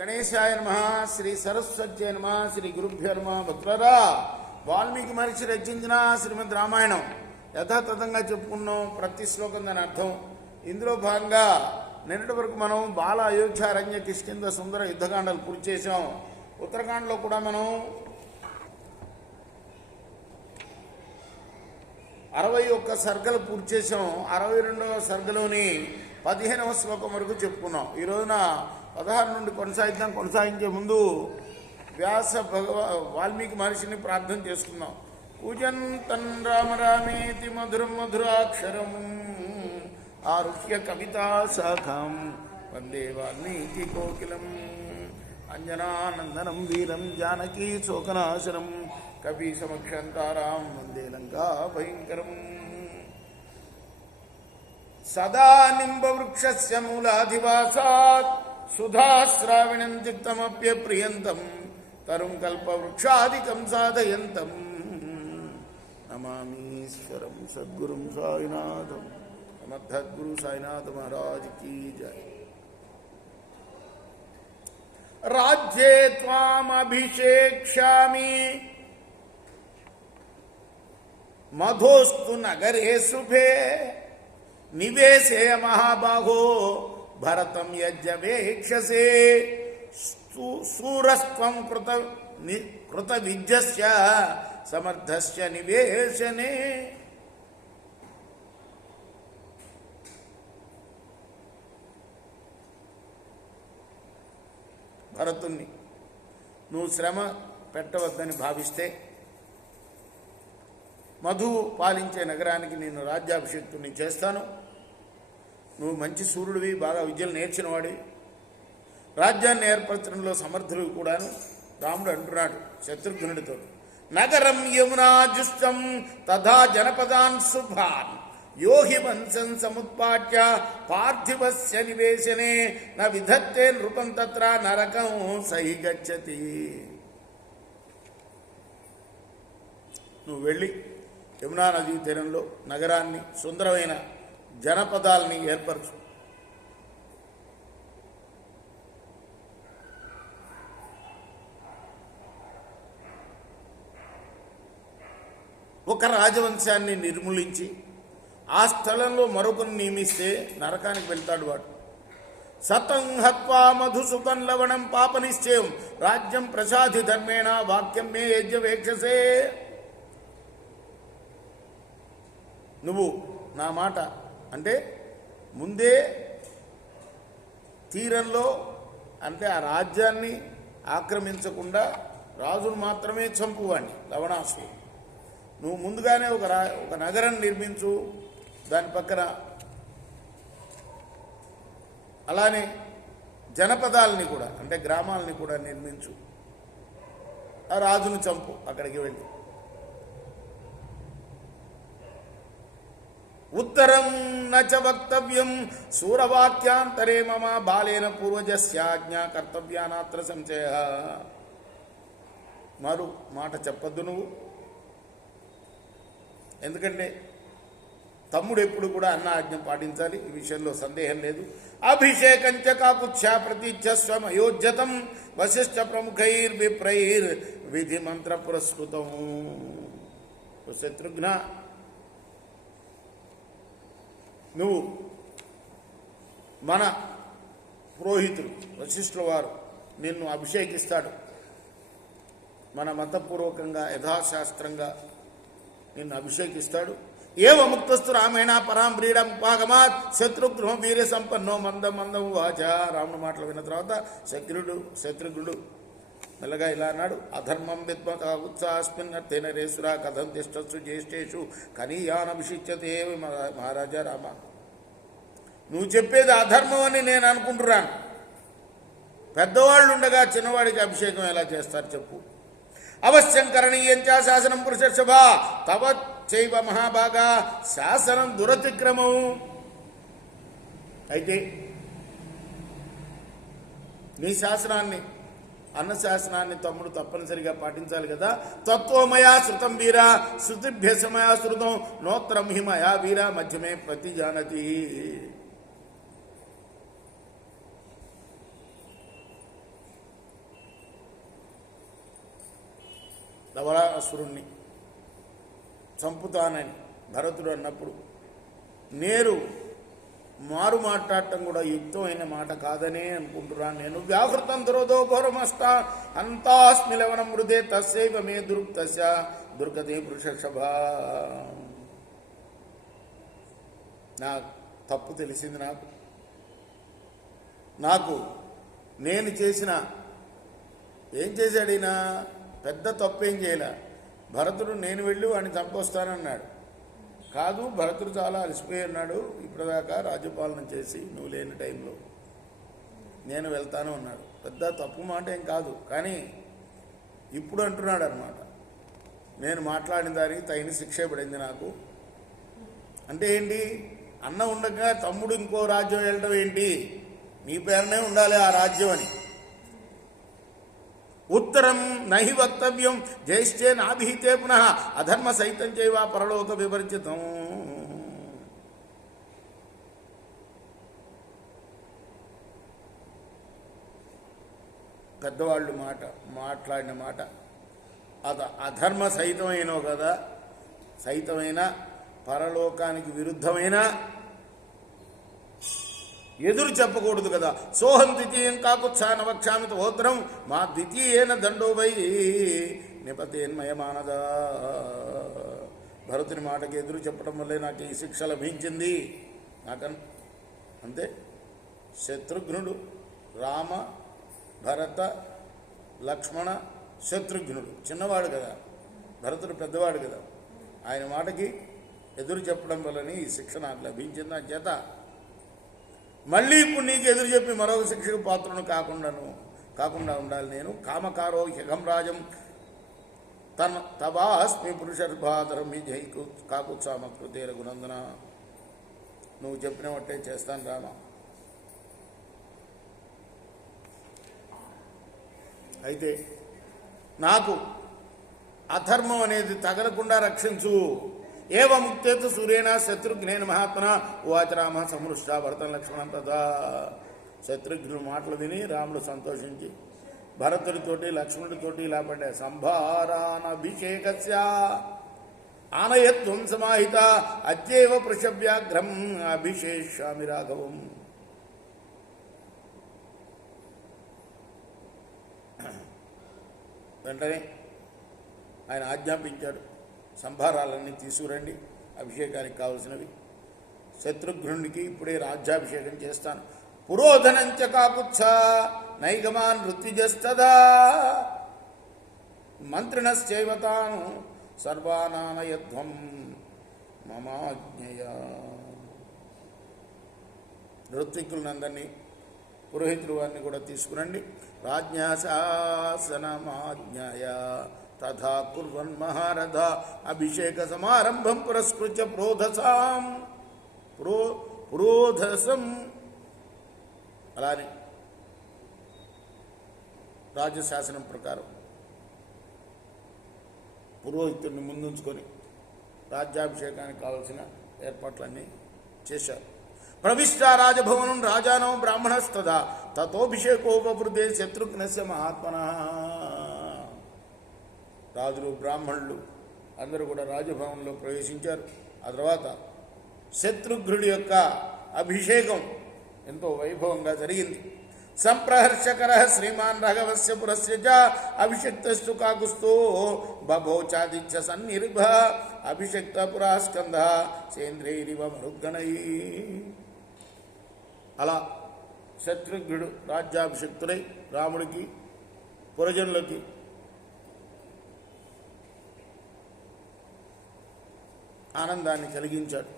గణేశాయ నమః. శ్రీ సరస్వత్యై నమః. శ్రీ గురుభ్యో నమః. భక్తులారా, వాల్మీకి మహర్షి రచించిన శ్రీమద్ రామాయణం యథాతథంగా చెప్పుకున్నాం. ప్రతి శ్లోకం దాని అర్థం. ఇందులో భాగంగా నిన్నటి వరకు మనం బాల, అయోధ్య, అరణ్య, కిష్కింధ, సుందర యుద్ధకాండాలు పూర్తి చేసాం. ఉత్తరాఖండ్లో కూడా మనం 61 సర్గలు పూర్తి చేసాం. 62వ సర్గలోని 15వ శ్లోకం వరకు చెప్పుకున్నాం. ఈ రోజున 16 నుండి కొనసాగిద్దాం. కొనసాగించే ముందు వాల్మీకి మహర్షిని ప్రార్థన చేసుకుందాం. పూజంతం రామ రామేతి మధురం మధురాక్షరం ఆరుహ్య కవితా శాఖం వందే వాల్మీకి కోకిలం అంజనానందనం వీరం జానకీ శోకనాశనం కవి సమక్షంతారాం వందే లంకా భయంకరం. సదా నింబవృక్షస్య మూలాధివాసాత్ సుధాశ్రావిణం చిత్తమప్యప్రియంతం తరుం కల్పవృక్షాదికం సాధయంతం నమామీశ్వరం సద్గురుం సాయినాథం. సమర్థద్గురు సాయినాథ మహారాజ్ కీ జై. రాజ్యే త్వామభిషేక్ష్యామి మధోస్తు నగరే శుభే నివేశే మహాబాహో భరతం యజ్జవేక్షసే శూరస్త్వం కృత విద్యస్య సమర్థస్య నివేశనే. భరతుణ్ణి నువ్వు శ్రమ పెట్టవద్దని భావిస్తే మధువు పాలించే నగరానికి నేను రాజ్యాభిషేక్తుని చేస్తాను. నువ్వు మంచి సూర్యుడివి, బాగా విద్యలు నేర్చినవాడివి, రాజ్యాన్ని ఏర్పరచడంలో సమర్థులు కూడాను. రాముడు అంటున్నాడు శత్రుఘ్నుడితో, నగరం యమునాజుష్టం తథా జనపదాన్ శుభాన్ యోహి వంశం సముత్పాట్య పార్థివస్య నివేశనే న విధత్తే నృపం తత్ర నరకం సహి గచ్చతి. నువ్వు వెళ్ళి యమునా నదీ తీరంలో నగరాన్ని, సుందరమైన జనపదాలని ఏర్పరచు. ఒక రాజవంశాన్ని నిర్మూలించి ఆ స్థలంలో మరొకరిని నియమిస్తే నరకానికి వెళ్తాడు వాడు. సతం హత్వా మధుసుతం లవణం పాప నిశ్చయం రాజ్యం ప్రసాది ధర్మేణ వాక్యం మే యజ్ఞవేక్షసే. నువ్వు నా మాట అంటే ముందే తీరంలో, అంటే ఆ రాజ్యాన్ని ఆక్రమించకుండా రాజును మాత్రమే చంపువాణ్ణి లవణాసు. నువ్వు ముందుగానే ఒక నగరం నిర్మించు, దాని పక్కన అలానే జనపదాలని కూడా, అంటే గ్రామాలని కూడా నిర్మించు. ఆ రాజును చంపు అక్కడికి వెళ్ళి. ఉత్తరం నచ వక్తవ్యం సూరవాక్యాంతరే మమ బాలేన పూర్వజస్యాజ్ఞ కర్తవ్యానాత్ర సంశయ. మరు మాట చెప్పద్దు నువ్వు, ఎందుకంటే తమ్ముడు ఎప్పుడు కూడా అన్న ఆజ్ఞ పాటించాలి. ఈ విషయంలో సందేహం లేదు. అభిషేకంచ కాకుచ్ఛ ప్రతీచ్ఛస్వం అయోధ్యతం వశిష్ఠ ప్రముఖైర్ విప్రైర్ విధి మంత్ర పురస్కృతం. శత్రుఘ్న, నువ్వు మన పురోహితుడు వశిష్ఠుల వారు నిన్ను అభిషేకిస్తాడు. మన మతపూర్వకంగా యథాశాస్త్రంగా నిన్ను అభిషేకిస్తాడు. ఏవ ముక్తస్తు రామేణ పరాం బ్రీడం పాగమాత్ శత్రుఘ్నో వీర్య సంపన్నో మందం మందం వాచ. రాముడు మాటలు విన్న తర్వాత శత్రుఘ్నుడు మెల్లగా ఇలా అన్నాడు, అధర్మం విద్మత ఉత్సాహస్మిన్ అర్థేన రేసురా కథం తిష్టస్సు జ్యేష్ఠేషు కనీయానభిషిచ్యతే. మహారాజా రామ, నువ్వు చెప్పేది అధర్మం అని నేను అనుకుంటున్నాను. పెద్దవాళ్ళు ఉండగా చిన్నవాడికి అభిషేకం ఎలా చేస్తారు చెప్పు. అవశ్యం కరణీయం చ శాసనం పురుషర్షభ తవ చైవ మహాభాగా శాసనం దురతిక్రమం. అయితే నీ శాసనాన్ని, అన్న శాసనాన్ని తమ్ముడు తప్పనిసరిగా పాటించాలి కదా. తత్వమయా శృతం వీర శృతిభ్యసమయా శృతం నోత్రం హిమయా వీర మధ్యమే ప్రతి జానతి. ధవళాసురుణ్ణి చంపుతానని భరతుడు అన్నప్పుడు నేరు మారు మాట్లాడటం కూడా యుక్తమైన మాట కాదనే అనుకుంటున్నాను నేను. వ్యాహృతం దురదో ఘోరమస్త అంతాస్మి లవణం మృదే తస్యైవ మే దుర్గతస్య దుర్గతే పురుషభ. నా తప్పు తెలిసింది. నాకు నేను చేసిన ఏం చేశాడైనా పెద్ద తప్పు ఏం చేయలే. భరతుడు నేను వెళ్ళి వాడిని చంపొస్తానన్నాడు. కాదు, భరతుడు చాలా అలసిపోయి ఉన్నాడు, ఇప్పటిదాకా రాజ్యపాలన చేసి నువ్వు లేని టైంలో నేను వెళ్తాను అన్నాడు. పెద్ద తప్పు మాట ఏం కాదు, కానీ ఇప్పుడు అంటున్నాడు అనమాట, నేను మాట్లాడిన దానికి తగిన శిక్ష పడింది నాకు. అంటే ఏంటి, అన్న ఉండగా తమ్ముడు ఇంకో రాజ్యం వెళ్ళడం ఏంటి, నీ పేరునే ఉండాలి ఆ రాజ్యం అని. ఉత్తరం నహి వక్తవ్యం జ్యేష్ఠే నాభిహితే పునః అధర్మ సహితం చేయవ పరలోక వివర్జితం. పెద్దవాళ్ళు మాట్లాడిన మాట అధర్మ సహితమైనో కదా, సహితమైన పరలోకానికి విరుద్ధమైన ఎదురు చెప్పకూడదు కదా. సోహం ద్వితీయం కాకుత్సా నవక్షామిత ఓత్తరం మా ద్వితీయేన దండో వై నిపతేన్మయమానదా. భరతుని మాటకి ఎదురు చెప్పడం వల్లే నాకు ఈ శిక్ష లభించింది. అంతే. శత్రుఘ్నుడు, రామ, భరత, లక్ష్మణ, శత్రుఘ్నుడు చిన్నవాడు కదా, భరతుడు పెద్దవాడు కదా. ఆయన మాటకి ఎదురు చెప్పడం వల్లనే ఈ శిక్ష నాకు లభించింది. నా చేత మళ్ళీ ఇప్పుడు నీకు ఎదురు చెప్పి మరొక శిక్షకు పాత్రను కాకుండా ఉండాలి నేను. కామకారో హ్యగం రాజం తవాస్మి పురుషర్భాదరం మీ జై కాకుత్సామకృతే రఘునందన. నువ్వు చెప్పిన వట్టే చేస్తాను రామ. అయితే నాకు అధర్మం అనేది తగలకుండా రక్షించు. ఏవ ముక్తేతు సూర్యేణ శత్రుఘ్నేన మహాత్మన ఉవాచ రామ సమృష్ట భరతం లక్ష్మణం తదా. శత్రుఘ్నుడు మాటలు విని రాముడు సంతోషించి భరతుడితోటి లక్ష్మణుడితోటి ఇలా పడ్డా. సంభారానభిషేకస్య ఆనయత్వం సమాహిత అద్యైవ పృషవ్యాఘ్రం అభిషేష్యామి రాఘవం. వెంటనే ఆయన ఆజ్ఞాపించాడు, సంభారాలన్నీ తీసుకురండి, అభిషేకానికి కావలసినవి. శత్రుఘ్నుడికి ఇప్పుడే రాజ్యాభిషేకం చేస్తాను. పురోధనంచ కాకుత్స నైగమాన్ ఋత్విజస్తదా మంత్రిణశ్చైవతాను సర్వానానయధ్వం మమాజ్ఞయ. ఋత్వికులందరినీ, పురోహితులు వారిని కూడా తీసుకురండి. రాజ్ఞా శాసనమాజ్ఞాయ తథా కుర్వన్ మహారథ అభిషేక సమారంభం పురస్కృత్య పురోధసం. అలానే రాజశాసనం ప్రకారం పురోహితుడిని ముందుంచుకొని రాజ్యాభిషేకానికి కావలసిన ఏర్పాట్లన్నీ చేశారు. ప్రవిష్ట రాజభవనం రాజానం బ్రాహ్మణస్తదా తతోభిషేకోపవృతే శత్రుఘ్నస్య మహాత్మనః. రాజులు, బ్రాహ్మణులు అందరూ కూడా రాజభవనంలో ప్రవేశించారు. ఆ తర్వాత శత్రుఘ్నుడి యొక్క అభిషేకం ఎంతో వైభవంగా జరిగింది. సంప్రహర్షకర శ్రీమాన్ రాఘవస్య పురస్య చ అభిషిక్తస్తు కాకుస్థో బభోచాదిత్య సన్నిర్భ అభిషిక్త పురాస్కంద సేంద్రైరివ మరుద్గణై. అలా శత్రుఘ్నుడు రాజ్యాభిషిక్తుడై రాముడికి, పురజనులకి ఆనందాన్ని కలిగించాడు.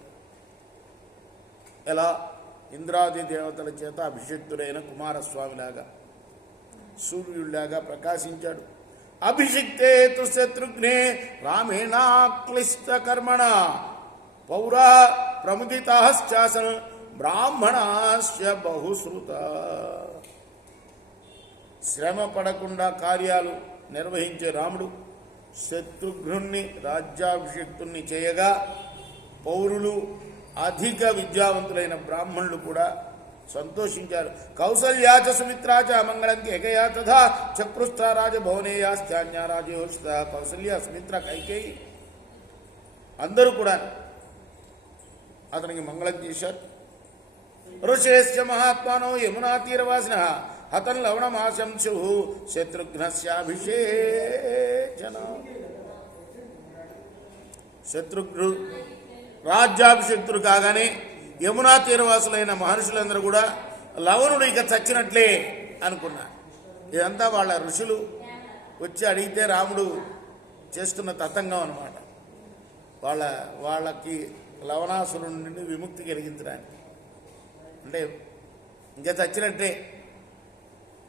ఎలా? ఇంద్రాది దేవతల చేత అభిషిక్తుడైన కుమారస్వామిలాగా, సూర్యుడిలాగా ప్రకాశించాడు. అభిషిక్తే తు శత్రుఘ్నే రామేణాక్లిష్ట కర్మణ పౌరా ప్రముదితాశ్చాసన్ బ్రాహ్మణాస్య బహుశ్రుత. శ్రమ పడకుండా కార్యాలు నిర్వహించే రాముడు శత్రుఘ్నుణ్ణి రాజ్యాభిషిక్తుణ్ణి చేయగా, పౌరులు, అధిక విద్యావంతులైన బ్రాహ్మణులు కూడా సంతోషించారు. కౌసల్యాచ సుమిత్రాచ మంగళం కేకయా తథా చక్రుస్థ రాజభవనేయాశ్చాన్య రాజయోషిత. కౌసల్య, సుమిత్ర, కైకేయి అందరూ కూడా అతనికి మంగళం చేశారు. ఋషేశ్చ మహాత్మానో యమునా తీరవాసిన హతం లవణమాశంసు శత్రుఘ్నస్యాభిషేచన. శత్రుఘ్ను రాజ్యాభిషిక్తుడు కాగానే యమునా తీరవాసులైన మహర్షులందరూ కూడా లవణుడు ఇక చచ్చినట్లే అనుకున్నారు. ఇదంతా వాళ్ళ ఋషులు వచ్చి అడిగితే రాముడు చేస్తున్న తతంగం అన్నమాట. వాళ్ళకి లవణాసురుడి నుండి విముక్తి కలిగించడానికి. అంటే ఇంకా చచ్చినట్టే.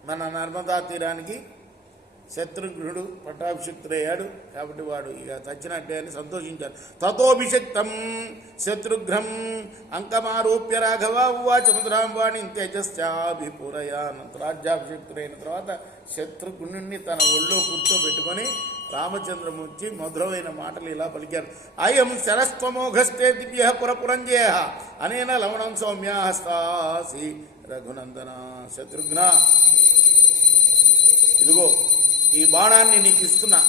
మన నర్మదా తీరానికి శత్రుఘ్నుడు పట్టాభిషిక్తుడయ్యాడు కాబట్టి వాడు ఇక చచ్చినట్టే అని సంతోషించారు. తతోభిషిక్తం శత్రుఘ్నం అంకమారోప్య రాఘవ ఉవాచ మధురాం వాణి తేజశ్చాభిపురయానంత. రాజ్యాభిషిక్తుడైన తర్వాత శత్రుఘ్నుడిని తన ఒళ్ళో కూర్చోబెట్టుకొని రామచంద్రమూర్తి మధురమైన మాటలు ఇలా పలికారు. అయం శరస్వమోఘస్తే దివ్య పురపురంజయ అనేన లవణం సౌమ్యాస్తాసి రఘునందన. శత్రుఘ్న, ఇదిగో ఈ బాణాన్ని నీకు ఇస్తున్నా,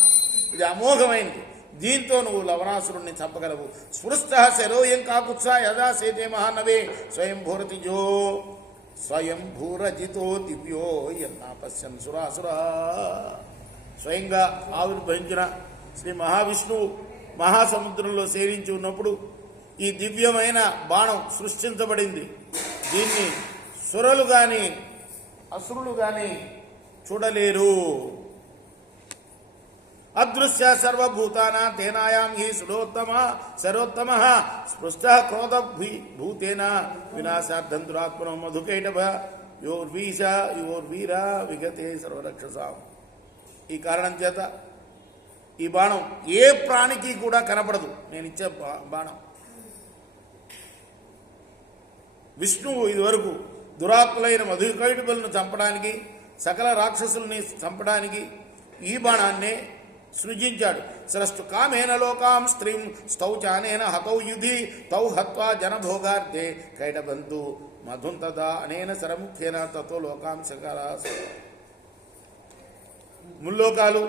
ఇది అమోఘమైంది, దీంతో నువ్వు లవణాసురుణ్ణి చంపగలవు. స్పృష్ట శరోయం కాకుత్స యదా సేతే మహానవే స్వయంభూరతిజో స్వయంభూరజితో దివ్యో యన్నా పశ్యన్ సురాసురా. స్వయంగా ఆవిర్భవించిన శ్రీ మహావిష్ణువు మహాసముద్రంలో సేవించి ఉన్నప్పుడు ఈ దివ్యమైన బాణం సృష్టించబడింది. దీన్ని సురలు కానీ అసురులు కానీ చూడలేరు. అదృశ్య సర్వభూతానా తేనాయాం హి సరోత్తమ స్పృష్ట క్రోధ భూతేన వినాశార్థం దురాత్మనో మధుకైటభ యోర్వీర విగతే సర్వరక్షసాం. ఈ కారణం చేత ఈ బాణం ఏ ప్రాణికి కూడా కనపడదు. నేను ఇచ్చే బాణం విష్ణువు ఇదివరకు దురాత్ములైన మధుకైటభులను చంపడానికి, సకల రాక్షసుల్ని చంపడానికి ఈ బాణాన్నే సృజించాడు. సరస్తు కామేన లోకాం స్త్రీం స్తౌచానేన హతౌ యుధి తౌ హత్వా జనభోగార్థే కైటబంతు మధుం తదా అనేన శరముఖ్యేన తతో లోకాం సకలా. ముల్లోకాలు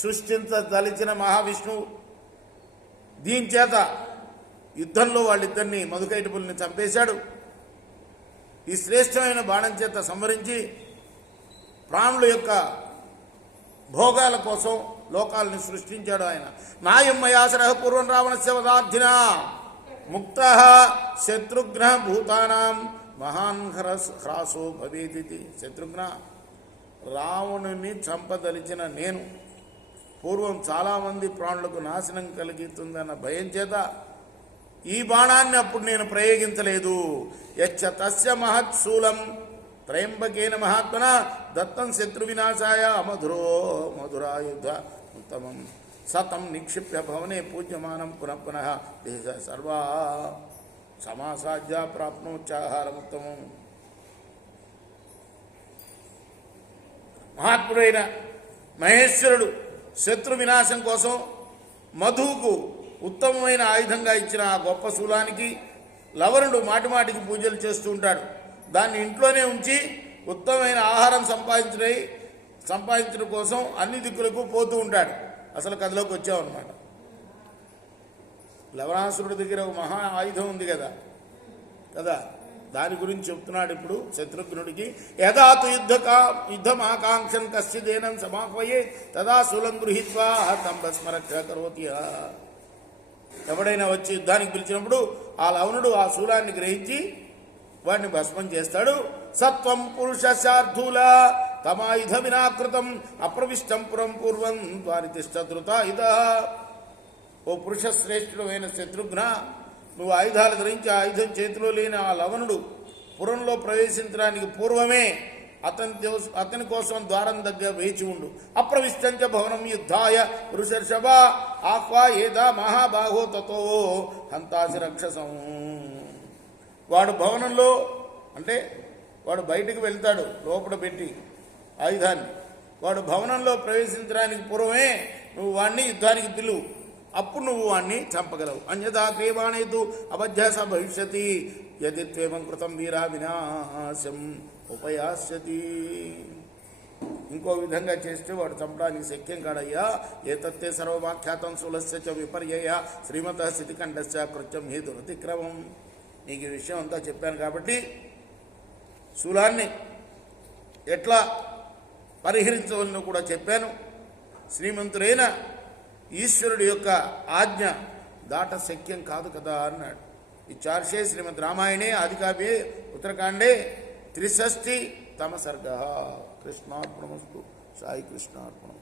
సృష్టించదలిచిన మహావిష్ణువు దీని చేత యుద్ధంలో వాళ్ళిద్దరినీ మధుకైటపుల్ని చంపేశాడు. ఈ శ్రేష్టమైన బాణం చేత సంవరించి ప్రాణుల యొక్క భోగాల కోసం లోకాలని సృష్టించాడు ఆయన. నాయమ్మయాసర పూర్వం రావణస్య వదార్థిన ముక్త శత్రుఘ్న భూతానాం మహాన్ హ్రాసో భవేదితి. శత్రుఘ్న, రావణుని చంపదలిచిన నేను పూర్వం చాలామంది ప్రాణులకు నాశనం కలిగిస్తుందన్న భయం చేత ఈ బాణాన్ని అప్పుడు నేను ప్రయోగించలేదు. యచ్చ తస్య మహత్శూలం త్రయంబకేన మహాత్మన దత్తం శత్రు వినాశాయ అమధురో మధురాయుధ ఉత్తమం సతం నిక్షిప్య భవనే పూజ్యమానం పునః పునః దేశ సర్వా సమాసాధ్య ప్రాప్నోచ్చాహారముత్తమం. మహాత్ముడైన మహేశ్వరుడు శత్రు వినాశం కోసం మధువుకు ఉత్తమమైన ఆయుధంగా ఇచ్చిన ఆ గొప్ప శూలానికి లవణుడు మాటిమాటికి పూజలు చేస్తూ ఉంటాడు. దాన్ని ఇంట్లోనే ఉంచి ఉత్తమమైన ఆహారం సంపాదించడం కోసం అన్ని దిక్కులకు పోతూ ఉంటాడు. అసలు కథలోకి వచ్చామన్నమాట. లవణాసురుడి దగ్గర ఒక మహా ఆయుధం ఉంది కదా, దాని గురించి చెప్తున్నాడు ఇప్పుడు శత్రుఘ్నుడికి. యదాతు యుద్ధమాకాంక్షన్ కశ్చిదేనం సమాహ్వయే తదా శూలం గృహీత్వా తం భస్మరక్ష కరోతి. ఎవడైనా వచ్చి యుద్ధానికి పిలిచినప్పుడు ఆ లవణుడు ఆ శూలాన్ని గ్రహించి వాడిని భస్మం చేస్తాడు. సత్వం పురుష శార్ధూల తమాయుధ వినాకృతం అప్రవిష్టం పురం పూర్వం వారి తిష్టధృత ఇద. ఓ పురుష శ్రేష్ఠుడు అయిన శత్రుఘ్న, నువ్వు ఆయుధాలు ధరించి ఆయుధం చేతిలో లేని ఆ లవణుడు పురంలో ప్రవేశించడానికి పూర్వమే అతని కోసం ద్వారం దగ్గర వేచి ఉండు. అప్రవిష్టంచ భవనం యుద్ధాయ పురుషర్షభ ఆహ్వా ఏదా మహాబాహో తతో హంతాసి రక్షసం. వాడు భవనంలో అంటే వాడు బయటికి వెళ్తాడు లోపల పెట్టి ఆయుధాన్ని. వాడు భవనంలో ప్రవేశించడానికి పూర్వమే నువ్వు వాడిని యుద్ధానికి పిలువు, అప్పుడు నువ్వు వాడిని చంపగలవు. అన్యథా క్రియమాణేతు అబధ్యాస భవిష్యతి యది త్వేమం కృతం వీరా వినాశం ఉపయాస్యతి. ఇంకో విధంగా చేస్తే వాడు చంపడానికి శక్యం కాడయ్యా. ఏతత్తే సర్వవాఖ్యాతం శూలస్య చ విపర్యయ శ్రీమత స్థితికంఠస్య కృత్యం హి దురతిక్రమం. నీకు ఈ విషయం అంతా చెప్పాను కాబట్టి శూలాన్ని ఎట్లా పరిహరించవలనో కూడా చెప్పాను. శ్రీమంతుడైన ఈశ్వరుడి యొక్క ఆజ్ఞ దాట శక్యం కాదు కదా అన్నాడు. ఈ చార్షే శ్రీమద్ రామాయణే ఆదికావ్యే ఉత్తరకాండే 63 తమ సర్గ. కృష్ణార్పణమస్తు. సాయి కృష్ణార్పణం.